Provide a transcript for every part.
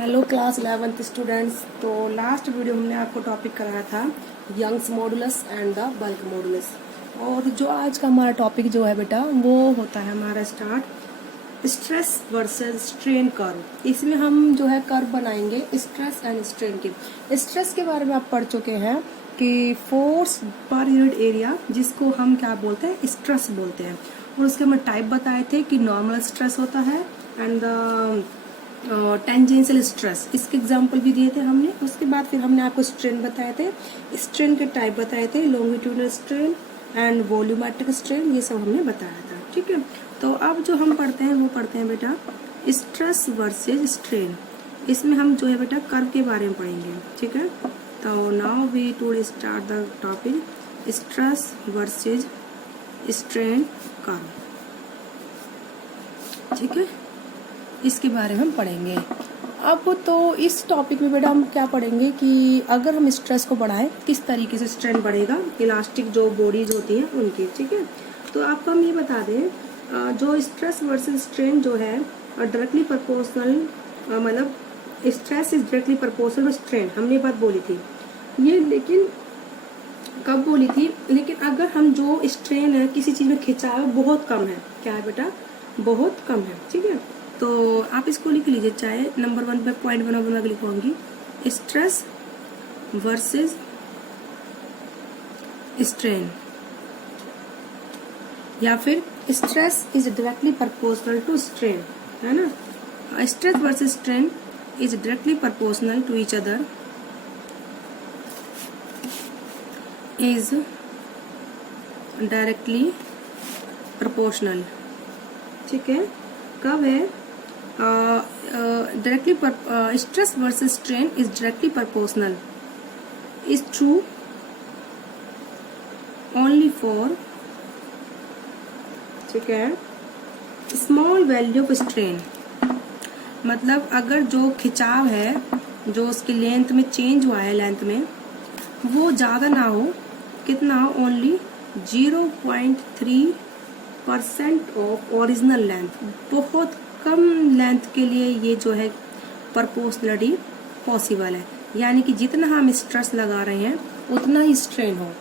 Hello class 11th students. तो last video हमने आपको टॉपिक कराया था Young's modulus and the bulk modulus. और जो आज का हमारा टॉपिक जो है बेटा वो होता है हमारा start stress versus strain curve. इसमें हम जो है कर्व बनाएंगे स्ट्रेस एंड स्ट्रेन के। स्ट्रेस के बारे में आप पढ़ चुके हैं कि फोर्स पर यूनिट एरिया जिसको हम क्या बोलते हैं स्ट्रेस बोलते हैं। और उसके हम टाइप बताए थे कि नॉर्मल स्ट्रेस होता है एंड टेंजेंशियल स्ट्रेस, इसके एग्जाम्पल भी दिए थे हमने। उसके बाद फिर हमने आपको स्ट्रेन बताए थे, स्ट्रेन के टाइप बताए थे, longitudinal strain and volumetric strain, ये सब हमने बताया था। ठीक है, तो अब जो हम पढ़ते हैं वो पढ़ते हैं बेटा स्ट्रेस वर्सेज स्ट्रेन। इसमें हम जो है बेटा कर्व के बारे में पढ़ेंगे। ठीक है, तो now we today start the topic stress versus strain curve. ठीक है, इसके बारे में हम पढ़ेंगे। अब तो इस टॉपिक में बेटा हम क्या पढ़ेंगे कि अगर हम स्ट्रेस को बढ़ाएं किस तरीके से स्ट्रेन बढ़ेगा, इलास्टिक जो बॉडीज होती हैं उनकी। ठीक है, तो आपको हम ये बता दें जो स्ट्रेस वर्सेस स्ट्रेन जो है डायरेक्टली प्रोपोर्शनल, मतलब stress is directly proportional to strain, हमने ये बात बोली थी ये, लेकिन कब बोली थी, लेकिन अगर हम जो स्ट्रेन है किसी चीज में खिंचाव बहुत कम है, क्या है बेटा बहुत कम है। ठीक है, तो आप इसको लिख लीजिए, चाहे नंबर 1 पे पॉइंट बना के लिखवाऊंगी स्ट्रेस वर्सेस स्ट्रेन, या फिर stress is directly proportional to strain, है ना। Stress versus strain is directly proportional to each other, is directly proportional. ठीक है, कब है directly stress versus strain is directly proportional is true only for, ठीक है, स्मॉल वैल्यू ऑफ स्ट्रेन। मतलब अगर जो खिंचाव है जो उसकी लेंथ में चेंज हुआ है, लेंथ में वो ज्यादा ना हो, कितना हो, ओनली 0.3% ऑफ ओरिजिनल लेंथ, बहुत कम लेंथ के लिए ये जो है प्रोपोर्शनलिटी पॉसिबल है। यानी कि जितना हम स्ट्रेस लगा रहे हैं उतना ही स्ट्रेन हो,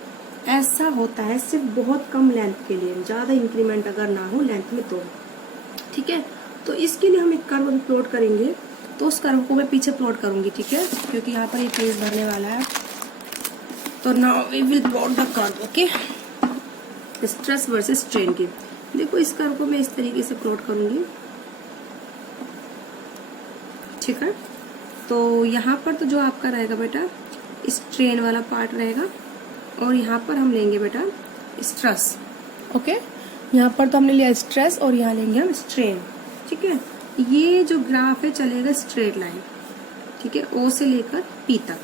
ऐसा होता है सिर्फ बहुत कम लेंथ के लिए, ज्यादा इंक्रीमेंट अगर ना हो लेंथ में तो। ठीक है, तो इसके लिए हम एक कर्व प्लॉट करेंगे, तो उस कर्व को मैं पीछे प्लॉट करूंगी। ठीक है, क्योंकि यहाँ पर ये पेज भरने वाला है, तो now we will plot the curve. Okay, stress versus strain की। देखो इस कर्व को मैं इस तरीके से प्लॉट करूंगी। ठीक है, तो यहाँ पर तो जो आपका रहेगा बेटा स्ट्रेन वाला पार्ट रहेगा, और यहाँ पर हम लेंगे बेटा स्ट्रेस। ओके, यहाँ पर तो हमने लिया स्ट्रेस और यहाँ लेंगे हम स्ट्रेन। ठीक है, ये जो ग्राफ है चलेगा स्ट्रेट लाइन। ठीक है, ओ से लेकर पी तक,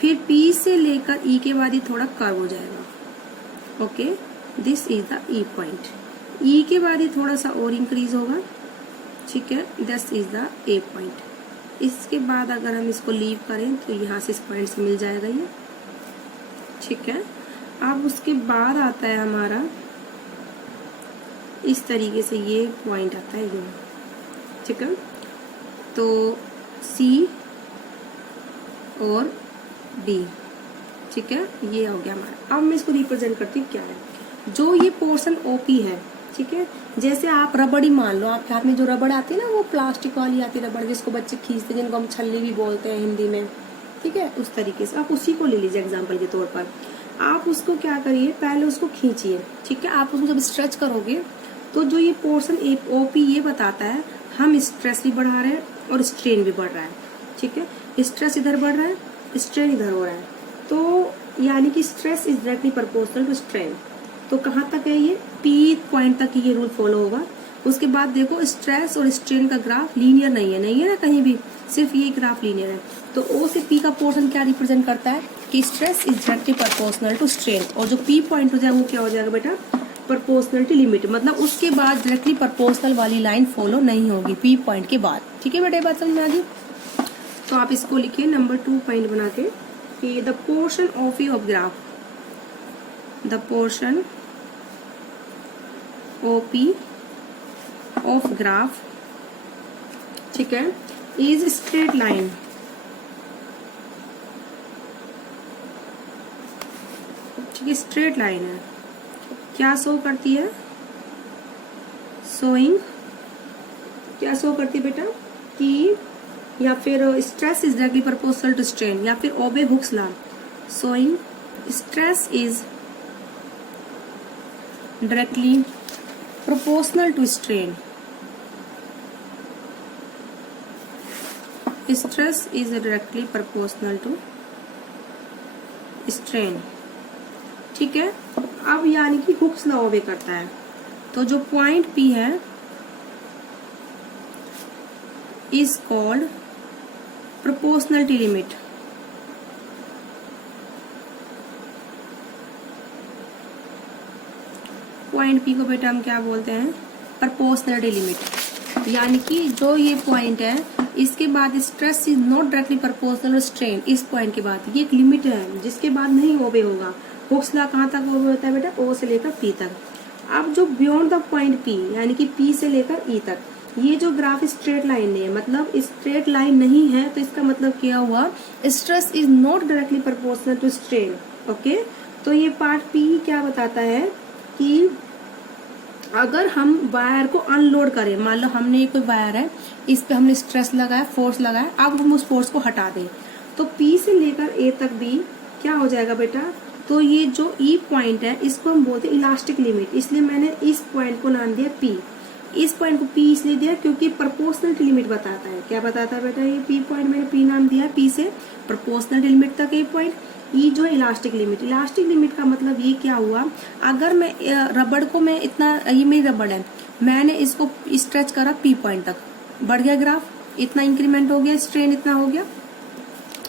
फिर पी से लेकर ई के बाद ये थोड़ा कर्व हो जाएगा। Okay, this is the E point. E के बाद ये थोड़ा सा और इंक्रीज होगा। ठीक है, this is the A point. इसके बाद अगर हम इसको लीव करें तो यहाँ से इस पॉइंट से मिल जाएगा ये। ठीक है, अब उसके बाद आता है हमारा इस तरीके से ये पॉइंट आता है ये। ठीक है, तो सी और बी। ठीक है, ये हो गया हमारा। अब मैं इसको रिप्रेजेंट करती हूँ क्या है, जो ये पोर्शन ओपी है। ठीक है, जैसे आप रबड़ी मान लो, आपके हाथ में जो रबड़ आती है ना, वो प्लास्टिक वाली आती है रबड़, जिसको बच्चे खींचते हैं, जिनको हम छल्ली भी बोलते हैं हिंदी में। ठीक है, उस तरीके से आप उसी को ले लीजिए एग्जाम्पल के तौर पर। आप उसको क्या करिए, पहले उसको खींचिए। ठीक है, आप उसको जब स्ट्रेच करोगे तो जो ये पोर्शन ओपी ये बताता है हम स्ट्रेस भी बढ़ा रहे हैं और स्ट्रेन भी बढ़ रहा है। ठीक है, स्ट्रेस इधर बढ़ रहा है, स्ट्रेन इधर हो रहा है, तो यानी कि stress is directly proportional to strain. तो कहाँ तक है ये, पी पॉइंट तक ये रूल फॉलो होगा। उसके बाद देखो स्ट्रेस और स्ट्रेन का ग्राफ लीनियर नहीं है ना कहीं भी, सिर्फ ये ग्राफ लीनियर है। तो ओ से पी का पोर्शन क्या रिप्रेजेंट करता है कि stress is directly proportional to strain, और जो पी पॉइंट हो जाए वो क्या हो जाएगा बेटा प्रोपोर्शनलिटी लिमिट, मतलब उसके बाद डायरेक्टली प्रोपोर्शनल वाली लाइन फॉलो नहीं होगी पी पॉइंट के बाद। ठीक है बेटा, बात समझ में आ गई। तो आप इसको लिखिए नंबर 2 पॉइंट बना के कि the portion of E of graph, the portion OP of graph, ठीक है, इज स्ट्रेट लाइन, ठीक है, स्ट्रेट लाइन है, क्या शो करती है, शोइंग, क्या शो करती है बेटा कि, या फिर stress is directly proportional to strain, या फिर obey Hooke's law, showing stress is directly proportional to strain, stress is directly proportional to strain, ठीक है। अब यानी कि हुक्स लॉ ओबे करता है, तो जो पॉइंट P है is called proportionality limit, point P को बेटा हम क्या बोलते हैं, प्रोपोर्शनलिटी लिमिट, यानी कि जो ये पॉइंट है इसके बाद stress is not directly proportional strain, इस पॉइंट के बाद ये एक लिमिट है जिसके बाद नहीं ओबे होगा। हुक्स लॉ कहाँ तक ओबे होता है बेटा, O से लेकर P तक। अब जो बियॉन्ड द पॉइंट P यानी कि P से लेकर E तक, ये जो ग्राफ स्ट्रेट लाइन नहीं है, मतलब स्ट्रेट लाइन नहीं है, तो इसका मतलब क्या हुआ, stress is not directly proportional to strain, okay. तो ये पार्ट P क्या बताता है कि अगर हम वायर को अनलोड करें, मान लो हमने कोई वायर है, इस पे हमने स्ट्रेस लगाया, फोर्स लगाया, अब हम उस फोर्स को हटा दें, तो P से लेकर A तक भी क्या हो जाएगा बेटा, तो ये जो E पॉइंट है इसको हम बोलते हैं इलास्टिक लिमिट, इसलिए मैंने इस पॉइंट को नाम दिया P। इस पॉइंट को P इसलिए दिया क्योंकि प्रोपोर्शनलिटी लिमिट बताता है, क्या बताता है बेटा, ये P पॉइंट मैंने P नाम दिया, P से प्रोपोर्शनलिटी लिमिट तक ये पॉइंट, E जो इलास्टिक लिमिट, इलास्टिक लिमिट का मतलब ये क्या हुआ, अगर मैं रबड़ को मैं इतना, ये मेरी रबड़ है, मैंने इसको स्ट्रेच करा P पॉइंट तक, बढ़ गया ग्राफ, इतना इंक्रीमेंट हो गया, स्ट्रेन इतना हो गया,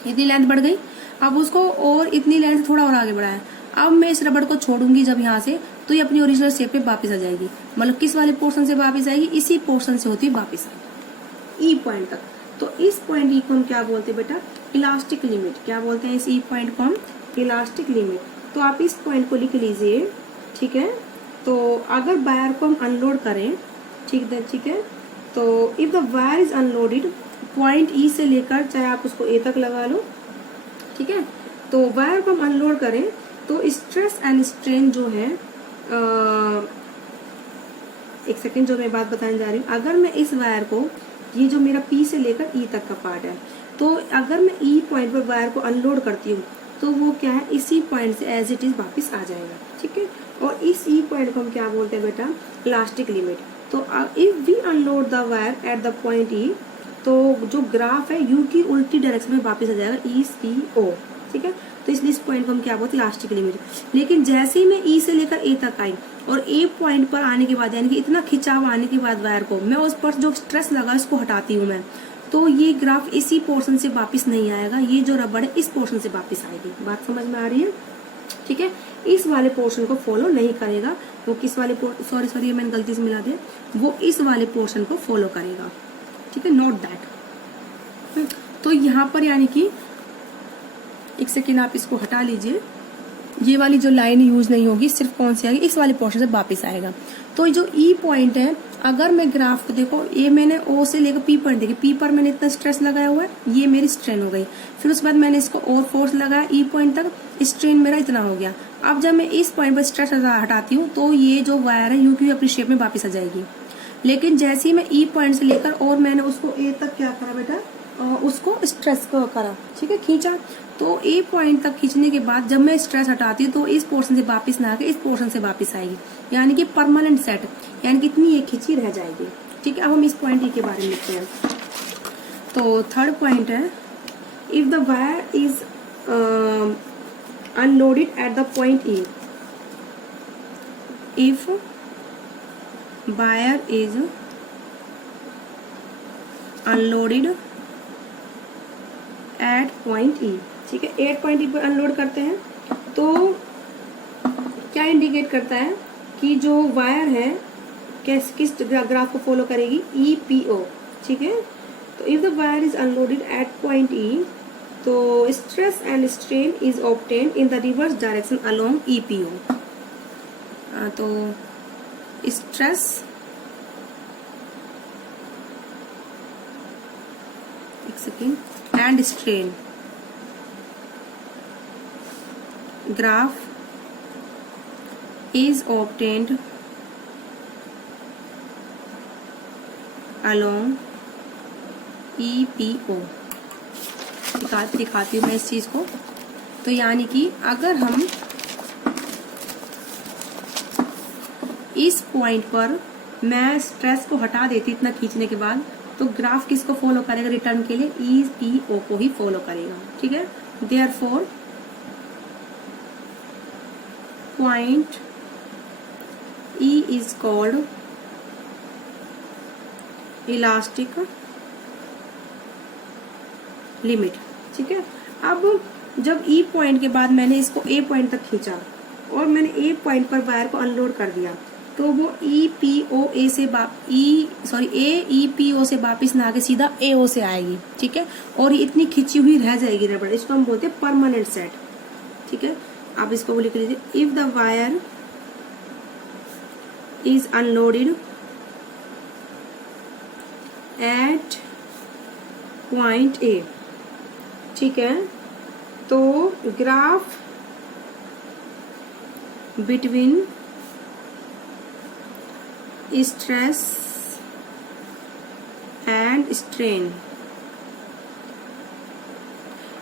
इतनी लेंथ बढ़ गई, अब उसको और इतनी लेंथ थोड़ा और आगे बढ़ाया, अब मैं इस रबड़ को छोड़ूंगी जब यहाँ से, तो ये अपनी ओरिजिनल शेप पे वापस आ जाएगी, मतलब किस वाले पोर्शन से वापस आएगी, इसी पोर्शन से होती वापस आएगी E पॉइंट तक। तो इस पॉइंट E को हम क्या बोलते हैं बेटा, इलास्टिक लिमिट, क्या बोलते हैं इस E पॉइंट को हम, इलास्टिक लिमिट। तो आप इस पॉइंट को लिख लीजिए, ठीक है। तो अगर वायर को हम अनलोड करें, ठीक है, तो if the wire is unloaded, point E से लेकर चाहे आप उसको A तक लगा लो, ठीक है, तो वायर को हम अनलोड करें तो स्ट्रेस एंड स्ट्रेन जो है, एक सेकेंड, जो मैं बात बताने जा रही हूँ, अगर मैं इस वायर को, ये जो मेरा P से लेकर E तक का पार्ट है, तो अगर मैं E पॉइंट पर वायर को अनलोड करती हूँ तो वो क्या है, इसी पॉइंट से एज इट इज वापस आ जाएगा, ठीक है। और इस E पॉइंट को हम क्या बोलते हैं बेटा, इलास्टिक लिमिट। तो if we unload the wire at the point E, तो जो ग्राफ है U की उल्टी डायरेक्शन में वापस आ जाएगा, E ठीक है। तो इसलिए इस पॉइंट को हम क्या बोलते हैं, इलास्टिक लिमिट। लेकिन जैसे ही मैं E से लेकर A तक आई और A पॉइंट पर आने के बाद, यानी कि इतना खिंचाव आने के बाद वायर को मैं उस पर जो स्ट्रेस लगा इसको हटाती हूँ मैं, तो ये ग्राफ इसी पोर्शन से वापस नहीं आएगा, ये जो रबड़ है इस पोर्शन से वापस आएगी। बात समझ में आ रही है, ठीक है। इस वाले पोर्शन को फॉलो नहीं करेगा, वो किस वाले सॉरी मैंने गलती से मिला दिया, वो इस वाले पोर्शन को फॉलो करेगा, ठीक है, नोट दैट। तो यहाँ पर यानी कि एक सेकेंड आप इसको हटा लीजिए, ये वाली जो लाइन यूज नहीं होगी, सिर्फ कौन सी आएगी, इस वाले पोर्शन से वापस आएगा। तो जो E पॉइंट है, अगर मैं ग्राफ को देखो, ये मैंने O से लेकर P पॉइंट देखिए, P पर मैंने इतना स्ट्रेस लगाया हुआ है, ये मेरी स्ट्रेन हो गई, फिर उसके बाद मैंने इसको और फोर्स लगाया E पॉइंट तक, स्ट्रेन मेरा इतना हो गया। अब जब मैं इस पॉइंट पर स्ट्रेस हटाती हूँ तो ये जो वायर है U की अपनी शेप में वापस आ जाएगी। लेकिन जैसे ही मैं E पॉइंट से लेकर और मैंने उसको A तक क्या करा बेटा, उसको स्ट्रेस को करा, ठीक है, खींचा, तो A पॉइंट तक खींचने के बाद जब मैं स्ट्रेस हटाती हूँ तो इस पोर्शन से वापस ना आके इस पोर्शन से वापस आएगी, यानी कि परमानेंट सेट, यानी कि इतनी ये खींची रह जाएगी, ठीक है। अब हम इस पॉइंट E के बारे में लिखते हैं। तो थर्ड पॉइंट है, if the wire is unloaded at the point E, if wire is unloaded at point E, ठीक है, एट पॉइंट E पर अनलोड करते हैं, तो क्या इंडिकेट करता है कि जो वायर है किस ग्राफ को फॉलो करेगी, EPO, ठीक है। तो if the wire is unloaded at point E, तो stress and strain is obtained in the reverse direction along EPO। तो stress second and strain graph is obtained along EPO। दिखाती हूँ मैं इस चीज को। तो यानी कि अगर हम इस पॉइंट पर मैं स्ट्रेस को हटा देती इतना खींचने के बाद, तो ग्राफ किसको फॉलो करेगा रिटर्न के लिए? EPO को ही फॉलो करेगा। ठीक है, therefore point E is called elastic limit। ठीक है, अब जब E पॉइंट के बाद मैंने इसको A पॉइंट तक खींचा और मैंने A पॉइंट पर वायर को अनलोड कर दिया, तो वो EPO से AEPO से वापिस ना आके सीधा AO से आएगी। ठीक है, और ये इतनी खिंची हुई रह जाएगी रबड़, इसको हम बोलते हैं परमानेंट सेट। ठीक है, आप इसको वो लिख लीजिए, if the wire is unloaded at point A। ठीक है, तो graph between stress and strain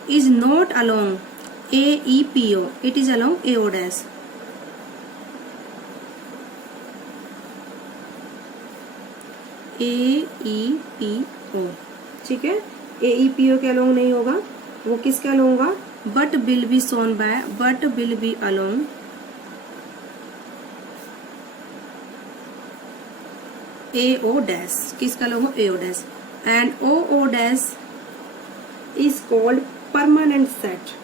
is not along AEPO, it is along AO dash। AEPO। ठीक है, AEPO के अलोंग नहीं होगा, वो किसके अलोंग होगा? But will be shown by, but will be along AO dash. किसका अलोंग हो? AO dash. And OO dash is called permanent set.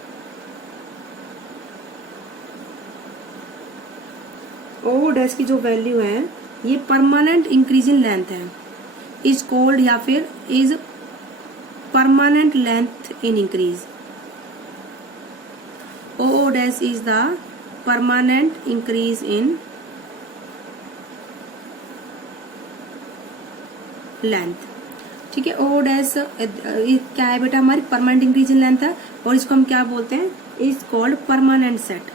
OO dash की जो वैल्यू है ये परमानेंट इंक्रीज इन लेंथ है, इज कॉल्ड या फिर is permanent length in increase. OO dash is the permanent increase in length. ठीक है, OO dash क्या है बेटा? हमारी परमानेंट इंक्रीज इन लेंथ है, और इसको हम क्या बोलते हैं? Is called permanent set.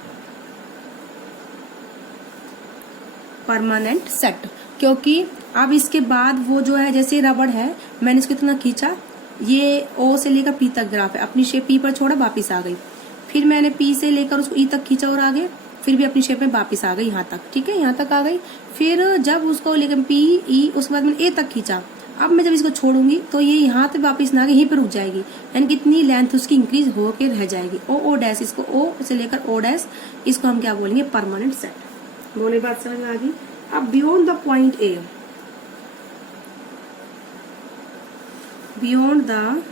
Permanent set, क्योंकि अब इसके बाद वो जो है, जैसे रबड़ है, मैंने इसको इतना खींचा, ये O से लेकर P तक ग्राफ है, अपनी शेप P पर छोड़ा, वापिस आ गई। फिर मैंने P से लेकर उसको E तक खींचा और आगे, फिर भी अपनी शेप में वापिस आ गई यहाँ तक। ठीक है, यहाँ तक आ गई। फिर जब उसको लेकर P E, उसके बाद मैंने A तक खींचा, अब मैं जब इसको छोड़ूंगी तो ये यहाँ तक वापिस ना आ गई, यहीं पर रुक जाएगी, यानी कितनी लेंथ उसकी इंक्रीज होकर रह जाएगी। OO डैश, इसको O से लेकर O डैश, इसको हम क्या बोलेंगे? Permanent set. बोले बात समझ में आ गई? अब beyond the point A, beyond the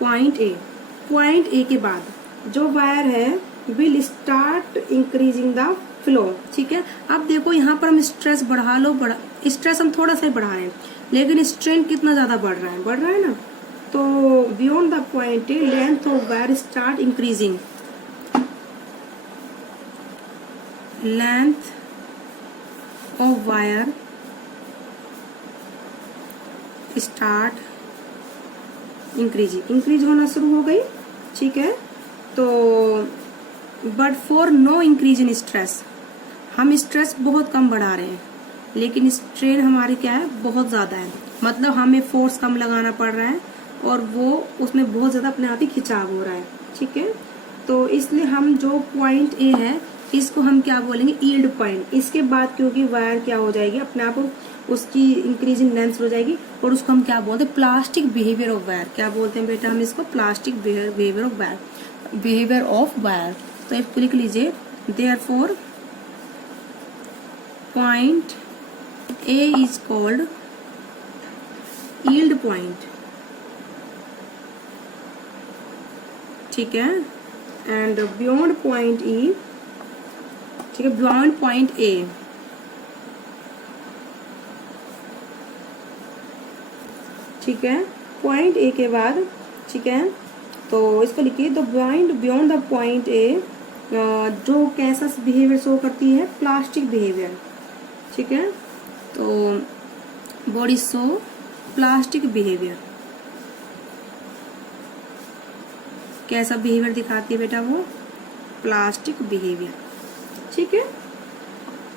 point A, point A के बाद जो वायर है will start increasing the flow. ठीक है, अब देखो यहाँ पर हम स्ट्रेस बढ़ा लो, स्ट्रेस हम थोड़ा सा ही बढ़ा रहे हैं, लेकिन स्ट्रेन कितना ज्यादा बढ़ रहा है ना। तो beyond the point A length of wire start increasing, length of wire start increase होना शुरू हो गई। ठीक है, तो but for no increase in stress, हम स्ट्रेस बहुत कम बढ़ा रहे हैं, लेकिन स्ट्रेन हमारी क्या है? बहुत ज्यादा है, मतलब हमें फोर्स कम लगाना पड़ रहा है और वो उसमें बहुत ज्यादा अपने आप ही खिंचाव हो रहा है। ठीक है, तो इसलिए हम जो पॉइंट ए है इसको हम क्या बोलेंगे? Yield point. इसके बाद क्योंकि वायर क्या हो जाएगी? अपने आप उसकी इंक्रीज इन लेंथ हो जाएगी और उसको हम क्या बोलते हैं? Plastic behaviour of wire. क्या बोलते हैं बेटा हम इसको? Plastic behaviour of wire, behaviour of wire. तो इसको लिख लीजिए, therefore point A is called yield point. ठीक है, एंड बियॉन्ड पॉइंट ई, ठीक है, बियॉन्ड पॉइंट ए, ठीक है, पॉइंट ए के बाद, ठीक है, तो इसको लिखिए, तो बियॉन्ड द पॉइंट ए जो कैसा बिहेवियर शो करती है? Plastic behaviour. ठीक है, तो बॉडी शो प्लास्टिक बिहेवियर। कैसा बिहेवियर दिखाती है बेटा, वो प्लास्टिक बिहेवियर। ठीक है,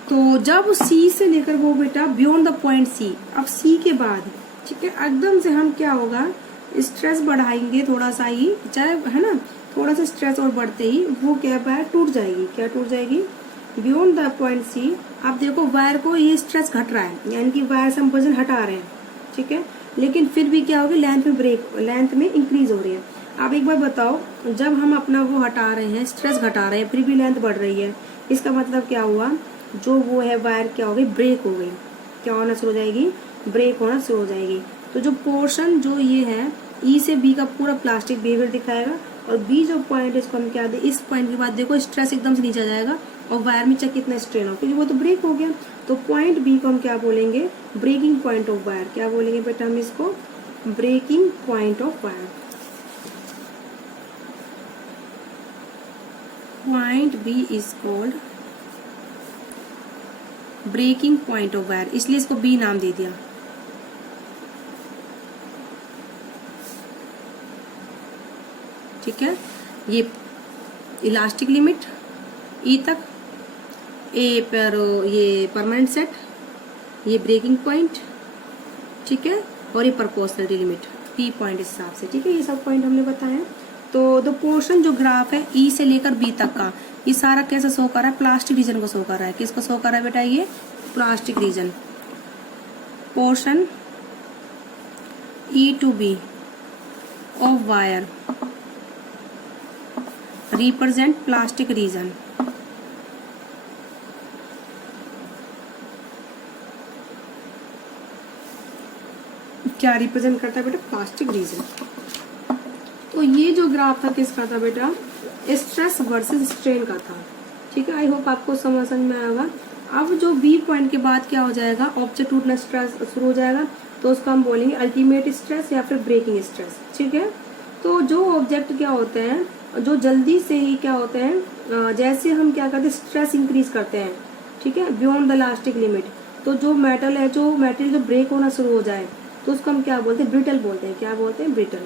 तो जब सी से लेकर वो बेटा बियॉन्ड द पॉइंट सी, अब सी के बाद ठीक है एकदम से हम क्या होगा, स्ट्रेस बढ़ाएंगे थोड़ा सा ही, चाहे है ना, थोड़ा सा स्ट्रेस और बढ़ते ही वो क्या वायर टूट जाएगी। क्या टूट जाएगी? Beyond the point C. आप देखो वायर को ये स्ट्रेस घट रहा है, यानी कि वायर से हम वजन हटा रहे हैं। ठीक है, लेकिन फिर भी क्या होगी, लेंथ में इंक्रीज हो रही है। आप एक बार बताओ, जब हम अपना वो हटा रहे हैं, स्ट्रेस घटा रहे हैं, फिर भी लेंथ बढ़ रही है, इसका मतलब क्या हुआ, जो वो है वायर क्या हो गई, ब्रेक हो गई। क्या होना शुरू हो जाएगी? ब्रेक होना शुरू हो जाएगी। तो जो पोर्शन जो ये है ई से बी का पूरा प्लास्टिक बिहेवियर दिखाएगा, और बी जो पॉइंट है इसको हम क्या दे, इस पॉइंट के बाद देखो स्ट्रेस एकदम से नीचे आ जाएगा और वायर में चाहे कितना स्ट्रेन हो, क्योंकि वो तो ब्रेक हो गया। तो पॉइंट बी को हम क्या बोलेंगे, ब्रेकिंग पॉइंट ऑफ वायर। क्या बोलेंगे बेटा हम इसको? Breaking point of wire. Point B is called breaking point of wire, इसलिए इसको बी नाम दे दिया। ठीक है, ये इलास्टिक लिमिट ई तक, ए पर ये परमानेंट सेट, ये ब्रेकिंग पॉइंट, ठीक है, और ये प्रोपोर्शनलिटी लिमिट पी पॉइंट हिसाब से। ठीक है, ये सब पॉइंट हमने बताया। तो द पोर्शन जो ग्राफ है ई से लेकर बी तक का, ये सारा कैसा शो कर रहा है, प्लास्टिक रीजन को शो कर रहा है। किसको शो कर रहा है बेटा? ये plastic region. Portion E to B of wire represent plastic region. क्या रिप्रेजेंट करता है बेटा? Plastic region. तो ये जो ग्राफ था किसका था बेटा? स्ट्रेस वर्सेस स्ट्रेन का था। ठीक है, आई होप आपको समझ में आएगा। अब जो बी पॉइंट के बाद क्या हो जाएगा, ऑब्जेक्ट टूटना स्ट्रेस शुरू हो जाएगा, तो उसको हम बोलेंगे अल्टीमेट स्ट्रेस या फिर ब्रेकिंग स्ट्रेस। ठीक है, तो जो ऑब्जेक्ट क्या होते हैं, जो जल्दी से ही क्या होते हैं, जैसे हम क्या करते हैं, स्ट्रेस इंक्रीज करते हैं, ठीक है, बियॉन्ड द इलास्टिक लिमिट, तो जो मेटल है, जो मटेरियल जो ब्रेक होना शुरू हो जाए, तो उसको हम क्या बोलते हैं? ब्रिटल बोलते हैं। क्या बोलते हैं? ब्रिटल।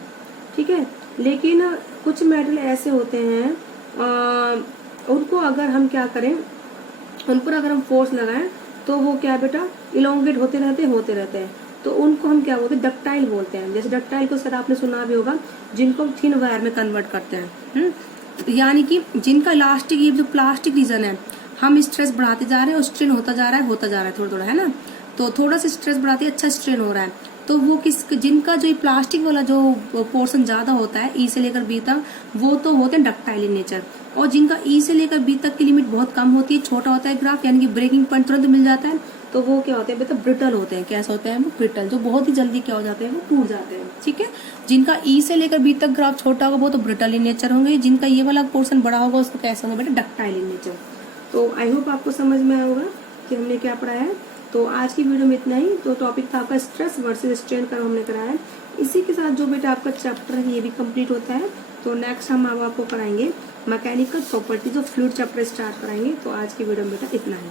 ठीक है, लेकिन कुछ मेटल ऐसे होते हैं, उनको अगर हम क्या करें, उन पर अगर हम फोर्स लगाएं, तो वो क्या बेटा, इलोंगेट होते रहते हैं, तो उनको हम क्या बोलते हैं? डक्टाइल बोलते हैं। जैसे डक्टाइल को सर आपने सुना भी होगा, जिनको थिन वायर में कन्वर्ट करते हैं। यानी कि जिनका इलास्टिक, ये जो प्लास्टिक रीजन है, हम स्ट्रेस बढ़ाते जा रहे हैं और स्ट्रेन होता जा रहा है थोड़ा थोड़ा, है ना। तो थोड़ा सा स्ट्रेस बढ़ाते अच्छा स्ट्रेन हो रहा है, तो वो जिनका जो प्लास्टिक वाला जो पोर्शन ज्यादा होता है ई से लेकर बी तक, वो तो होते हैं डक्टाइल इन नेचर। और जिनका ई से लेकर बी तक की लिमिट बहुत कम होती है, छोटा होता है ग्राफ, यानी कि ब्रेकिंग पॉइंट तुरंत मिल जाता है, तो वो क्या होते हैं बेटा? ब्रिटल होते हैं। कैसे होते हैं वो? ब्रिटल, जो बहुत ही जल्दी क्या हो जाते हैं, वो टूट जाते हैं। ठीक है, जिनका ई से लेकर बी तक ग्राफ छोटा होगा वो तो ब्रिटल इन नेचर होंगे, जिनका ये वाला पोर्शन बड़ा होगा उसको कैसे होगा बेटा? Ductile in nature. तो आई होप आपको समझ में आया होगा कि हमने क्या पढ़ा है। तो आज की वीडियो में इतना ही। तो टॉपिक था आपका स्ट्रेस वर्सेस स्ट्रेन का हमने कराया है। इसी के साथ जो बेटा आपका चैप्टर है ये भी कंप्लीट होता है। तो नेक्स्ट हम अब आपको कराएंगे mechanical properties of fluid chapter start कराएंगे। तो आज की वीडियो में बेटा इतना ही।